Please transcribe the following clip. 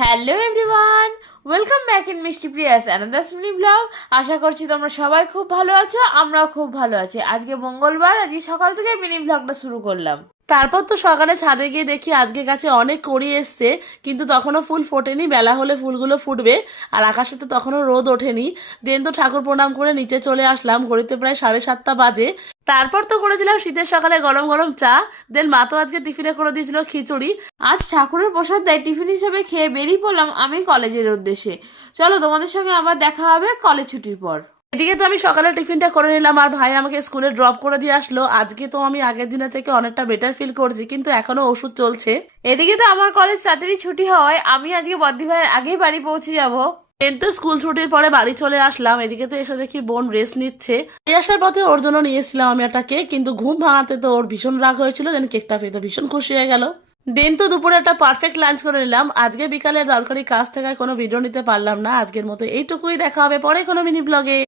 Hello everyone, welcome back in মিষ্টি Prius another mini blog. আশা করছি তোমরা সবাই খুব ভালো আছো, আমরাও খুব ভালো আছি। আজকে মঙ্গলবার, আজকে সকাল থেকে মিনি ব্লগটা শুরু করলাম। তারপর তো সকালে ছাদে গিয়ে দেখি আজকে গাছে অনেক কড়ি এসছে, কিন্তু তখনও ফুল ফোটেনি। বেলা হলে ফুলগুলো ফুটবে, আর আকাশে তো তখনও রোদ ওঠেনি। দেন তো ঠাকুর প্রণাম করে নিচে চলে আসলাম, ঘড়িতে প্রায় 7:30 বাজে। তারপর তো করেছিলাম শীতের সকালে গরম গরম চা। দেন মা তো আজকে টিফিনে করে দিয়েছিল খিচুড়ি। আজ ঠাকুরের প্রসাদ দেয়, টিফিন হিসেবে খেয়ে বেরিয়ে পড়লাম আমি কলেজের উদ্দেশ্যে। চলো তোমাদের সঙ্গে আবার দেখা হবে কলেজ ছুটির পর। এদিকে তো আমি সকালে টিফিনটা করে নিলাম, আর ভাই আমাকে স্কুলে ড্রপ করে দিয়ে আসলো। আজকে তো আমি আগের দিনের থেকে অনেকটা বেটার ফিল করছি, কিন্তু এখনো ওষুধ চলছে। এদিকে তো আমার কলেজ তাড়াতাড়ি ছুটি হওয়ায় আমি আজকে বদ্দি ভাইয়ের আগেই বাড়ি পৌঁছে যাব। তো স্কুল ছুটির পরে বাড়ি চলে আসলাম। এদিকে তো এসে দেখি বোন রেস্ট নিচ্ছে। এই আসার পথে ওর জন্য নিয়ে এসেছিলাম আমি একটা কেক, কিন্তু ঘুম ভাঙাতে তো ওর ভীষণ রাগ হয়েছিল। দেন কেকটা পেয়ে তো ভীষণ খুশি হয়ে গেল। দেন তো দুপুরে একটা পারফেক্ট লাঞ্চ করে নিলাম। আজকে বিকালের দরকারি কাজ থেকে কোনো ভিডিও নিতে পারলাম না। আজকের মতো এইটুকুই, দেখা হবে পরে কোনো মিনি ব্লগে।